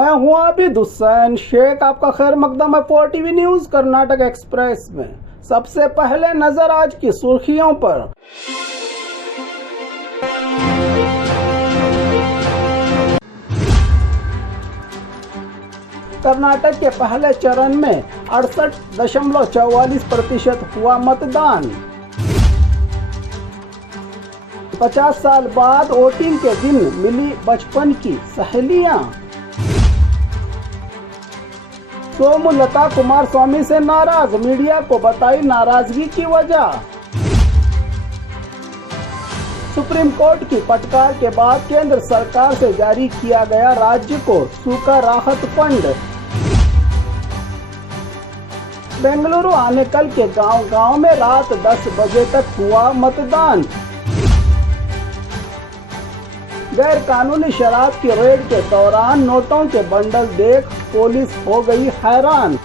मैं हूं आबिद हुसैन शेख, आपका खैर मकदम है 4TV न्यूज कर्नाटक एक्सप्रेस में। सबसे पहले नजर आज की सुर्खियों पर। कर्नाटक के पहले चरण में 68.44% हुआ मतदान। 50 साल बाद वोटिंग के दिन मिली बचपन की सहेलियां। सोमलता कुमारस्वामी से नाराज, मीडिया को बताई नाराजगी की वजह। सुप्रीम कोर्ट की फटकार के बाद केंद्र सरकार से जारी किया गया राज्य को सूखा राहत फंड। बेंगलुरु आनेकल के गांव में रात 10 बजे तक हुआ मतदान। गैर कानूनी शराब की रेड के दौरान नोटों के बंडल देख पुलिस हो गई हैरान।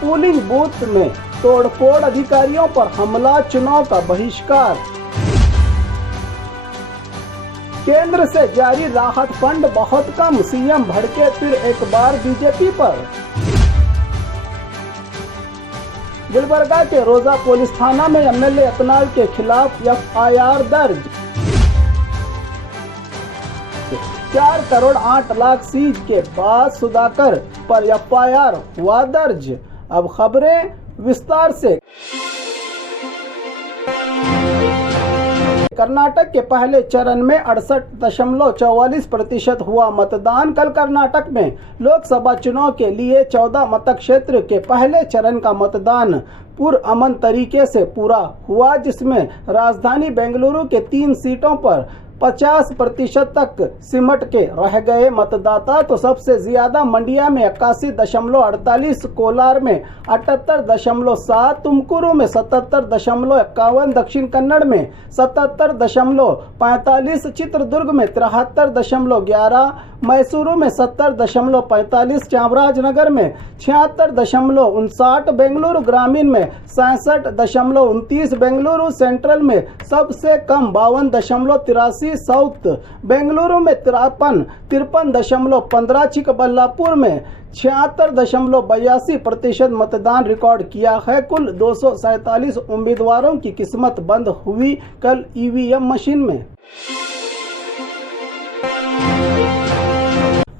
पोलिंग बूथ में तोड़फोड़, अधिकारियों पर हमला, चुनाव का बहिष्कार। केंद्र से जारी राहत फंड बहुत कम, सीएम भड़के फिर एक बार बीजेपी पर। गुलबर्गा के रोजा पुलिस थाना में एमएलए अतनाल के खिलाफ एफआईआर दर्ज। 4 करोड़ 8 लाख सीज के बाद सुधाकर पर एफआईआर हुआ दर्ज। अब खबरें विस्तार से। कर्नाटक के पहले चरण में 68.44% हुआ मतदान। कल कर्नाटक में लोकसभा चुनाव के लिए 14 मतक्षेत्र के पहले चरण का मतदान पुरअमन तरीके से पूरा हुआ, जिसमें राजधानी बेंगलुरु के 3 सीटों पर 50% तक सिमट के रह गए मतदाता तो सबसे ज्यादा मंडिया में 81.48, कोलार में 78.7, तुमकुरु में 77.51, दक्षिण कन्नड़ में 77.45, चित्रदुर्ग में 73.11, मैसूरू में 70.45, चामराजनगर में 76.59, बेंगलुरु ग्रामीण में 66.29, बेंगलुरु सेंट्रल में सबसे कम 52.83, साउथ बेंगलुरु में 53.15, चिकबल्लापुर में 76.82% मतदान रिकॉर्ड किया है। कुल 247 उम्मीदवारों की किस्मत बंद हुई कल ईवीएम मशीन में।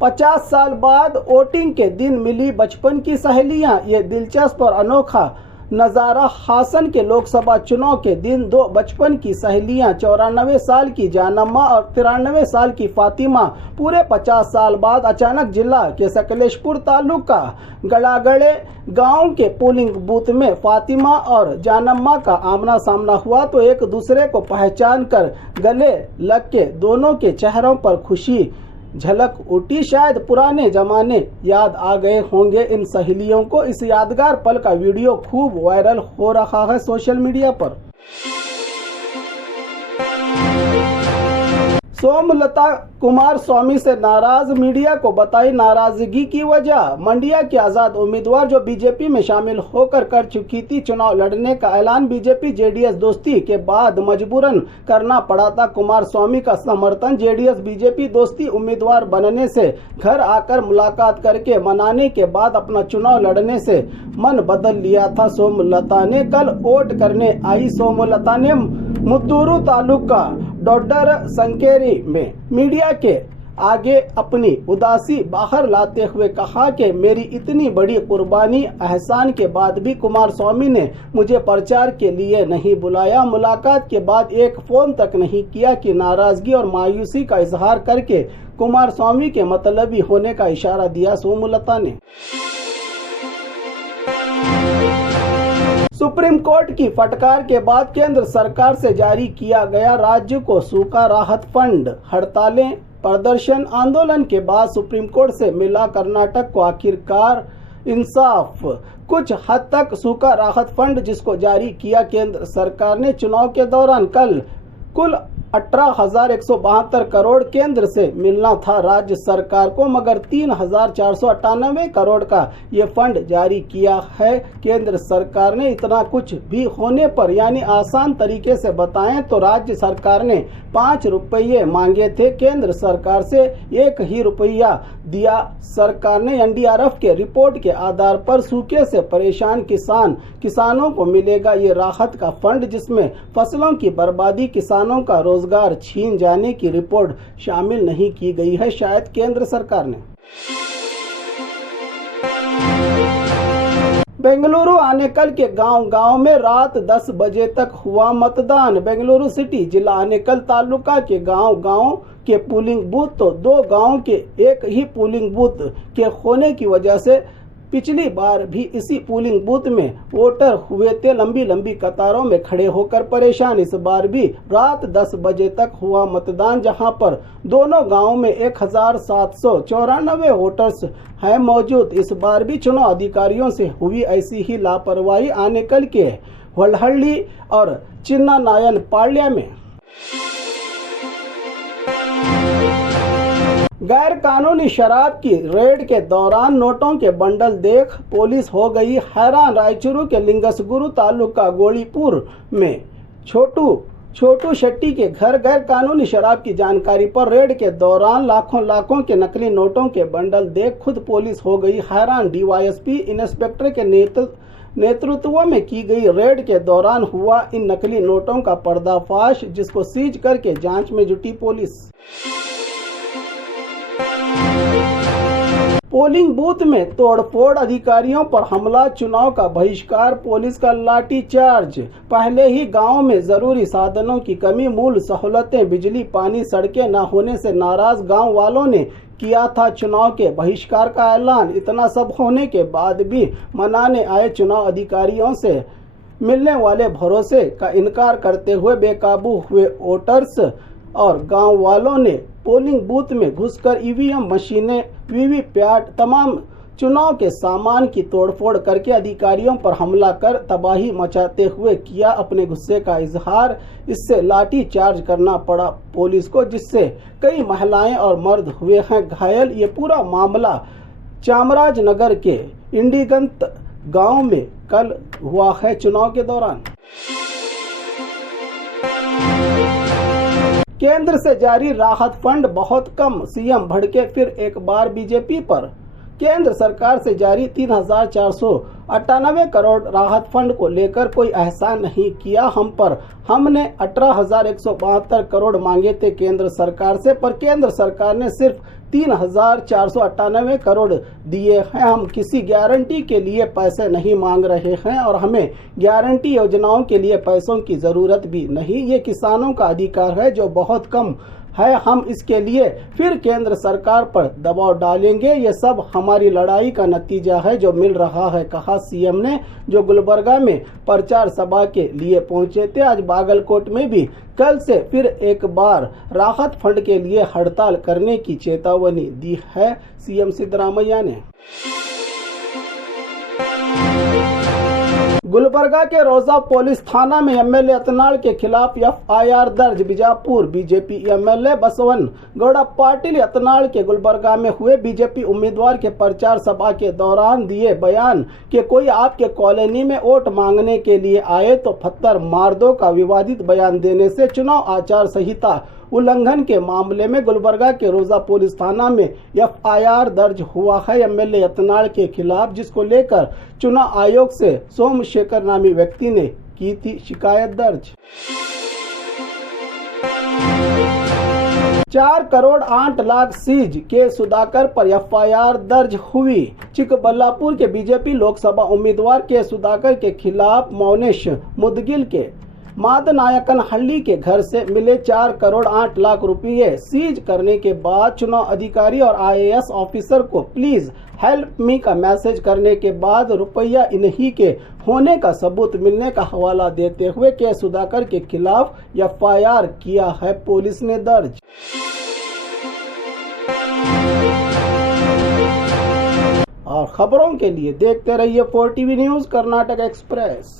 50 साल बाद वोटिंग के दिन मिली बचपन की सहेलियां, ये दिलचस्प और अनोखा नजारा। हासन के लोकसभा चुनाव के दिन 2 बचपन की सहेलियां 94 साल की जानम्मा और 93 साल की फातिमा पूरे 50 साल बाद अचानक जिला के सकलेशपुर तालुका गड़ागड़े गांव के पोलिंग बूथ में फातिमा और जानम्मा का आमना सामना हुआ तो एक दूसरे को पहचान कर गले लग के दोनों के चेहरों पर खुशी झलक उठी। शायद पुराने जमाने याद आ गए होंगे इन सहेलियों को। इस यादगार पल का वीडियो खूब वायरल हो रहा है सोशल मीडिया पर। सोमलता कुमारस्वामी से नाराज, मीडिया को बताई नाराजगी की वजह। मंडिया की आजाद उम्मीदवार जो बीजेपी में शामिल होकर कर चुकी थी, चुनाव लड़ने का ऐलान बीजेपी जेडीएस दोस्ती के बाद मजबूरन करना पड़ा था। कुमारस्वामी का समर्थन जेडीएस बीजेपी दोस्ती उम्मीदवार बनने से घर आकर मुलाकात करके मनाने के बाद अपना चुनाव लड़ने से मन बदल लिया था सोमलता ने। कल वोट करने आई सोमलता ने मुद्दूरू तालुका डोडर संकेरी में मीडिया के आगे अपनी उदासी बाहर लाते हुए कहा कि मेरी इतनी बड़ी कुर्बानी एहसान के बाद भी कुमारस्वामी ने मुझे प्रचार के लिए नहीं बुलाया। मुलाकात के बाद एक फोन तक नहीं किया कि नाराजगी और मायूसी का इजहार करके कुमारस्वामी के मतलबी होने का इशारा दिया सोमलता ने। सुप्रीम कोर्ट की फटकार के बाद केंद्र सरकार से जारी किया गया राज्य को सूखा राहत फंड। हड़तालें, प्रदर्शन, आंदोलन के बाद सुप्रीम कोर्ट से मिला कर्नाटक को आखिरकार इंसाफ। कुछ हद तक सूखा राहत फंड जिसको जारी किया केंद्र सरकार ने चुनाव के दौरान। कल कुल 18,172 करोड़ केंद्र से मिलना था राज्य सरकार को, मगर 3,498 करोड़ का ये फंड जारी किया है केंद्र सरकार ने। इतना कुछ भी होने पर, यानी आसान तरीके से बताएं तो राज्य सरकार ने 5 रुपये मांगे थे केंद्र सरकार से, 1 ही रुपया दिया सरकार ने। एनडीआरएफ के रिपोर्ट के आधार पर सूखे से परेशान किसानों को मिलेगा ये राहत का फंड, जिसमें फसलों की बर्बादी, किसानों का रोजगार छीन जाने की रिपोर्ट शामिल नहीं की गई है शायद केंद्र सरकार ने। बेंगलुरु आनेकल के गांव में रात 10 बजे तक हुआ मतदान। बेंगलुरु सिटी जिला आनेकल तालुका के गांव के पोलिंग बूथ, तो 2 गांव के एक ही पोलिंग बूथ के होने की वजह से पिछली बार भी इसी पोलिंग बूथ में वोटर हुए थे लंबी कतारों में खड़े होकर परेशान। इस बार भी रात 10 बजे तक हुआ मतदान, जहां पर दोनों गांवों में 1,794 वोटर्स हैं मौजूद। इस बार भी चुनाव अधिकारियों से हुई ऐसी ही लापरवाही आनेकल के वलहल्ली और चिन्नानायन पाಳ್ಯ में। गैर कानूनी शराब की रेड के दौरान नोटों के बंडल देख पुलिस हो गई हैरान। रायचूरू के लिंगसगुरु तालुका गोलीपुर में छोटू शेट्टी के घर गैर कानूनी शराब की जानकारी पर रेड के दौरान लाखों के नकली नोटों के बंडल देख खुद पुलिस हो गई हैरान। डीवाईएसपी इंस्पेक्टर के नेतृत्व में की गई रेड के दौरान हुआ इन नकली नोटों का पर्दाफाश, जिसको सीज करके जांच में जुटी पुलिस। पोलिंग बूथ में तोड़फोड़, अधिकारियों पर हमला, चुनाव का बहिष्कार, पुलिस का लाठीचार्ज। पहले ही गांव में जरूरी साधनों की कमी, मूल सहूलतें, बिजली, पानी, सड़कें न होने से नाराज गांव वालों ने किया था चुनाव के बहिष्कार का ऐलान। इतना सब होने के बाद भी मनाने आए चुनाव अधिकारियों से मिलने वाले भरोसे का इनकार करते हुए बेकाबू हुए वोटर्स और गांव वालों ने पोलिंग बूथ में घुसकर ईवीएम मशीनें, वीवीपैट, तमाम चुनाव के सामान की तोड़फोड़ करके अधिकारियों पर हमला कर तबाही मचाते हुए किया अपने गुस्से का इजहार। इससे लाठी चार्ज करना पड़ा पुलिस को, जिससे कई महिलाएं और मर्द हुए हैं घायल। ये पूरा मामला चामराजनगर के इंडिगंत गांव में कल हुआ है चुनाव के दौरान। केंद्र से जारी राहत फंड बहुत कम, सीएम भड़के फिर एक बार बीजेपी पर। केंद्र सरकार से जारी 3,498 करोड़ राहत फंड को लेकर कोई एहसान नहीं किया हम पर। हमने 18,172 करोड़ मांगे थे केंद्र सरकार से, पर केंद्र सरकार ने सिर्फ 3,498 करोड़ दिए हैं। हम किसी गारंटी के लिए पैसे नहीं मांग रहे हैं और हमें गारंटी योजनाओं के लिए पैसों की जरूरत भी नहीं। ये किसानों का अधिकार है जो बहुत कम है, हम इसके लिए फिर केंद्र सरकार पर दबाव डालेंगे। ये सब हमारी लड़ाई का नतीजा है जो मिल रहा है, कहा सीएम ने, जो गुलबर्गा में प्रचार सभा के लिए पहुंचे थे। आज बागलकोट में भी कल से फिर एक बार राहत फंड के लिए हड़ताल करने की चेतावनी दी है सीएम सिद्धरामैया ने। गुलबर्गा के रोजा पुलिस थाना में एमएलए अतनाल के खिलाफ एफआईआर दर्ज। बीजापुर बीजेपी एमएलए बसवन गौड़ा पाटिल अतनाल के गुलबर्गा में हुए बीजेपी उम्मीदवार के प्रचार सभा के दौरान दिए बयान कि कोई आपके कॉलोनी में वोट मांगने के लिए आए तो पत्थर मार दो का विवादित बयान देने से चुनाव आचार संहिता उल्लंघन के मामले में गुलबर्गा के रोजा पुलिस थाना में एफआईआर दर्ज हुआ है एमएलए अतनाल के खिलाफ, जिसको लेकर चुनाव आयोग से सोमशेखर नामी व्यक्ति ने की थी शिकायत दर्ज। 4 करोड़ 8 लाख सीज के सुधाकर पर एफआईआर दर्ज हुई। चिकबल्लापुर के बीजेपी लोकसभा उम्मीदवार के सुधाकर के खिलाफ मौनेश मुदगिल के मादनायकनहल्ली के घर से मिले 4 करोड़ 8 लाख रुपये सीज करने के बाद चुनाव अधिकारी और आईएएस ऑफिसर को प्लीज हेल्प मी का मैसेज करने के बाद रुपया इन्हीं के होने का सबूत मिलने का हवाला देते हुए के सुधाकर के खिलाफ एफआईआर किया है पुलिस ने दर्ज। और खबरों के लिए देखते रहिए 4 टीवी न्यूज कर्नाटक एक्सप्रेस।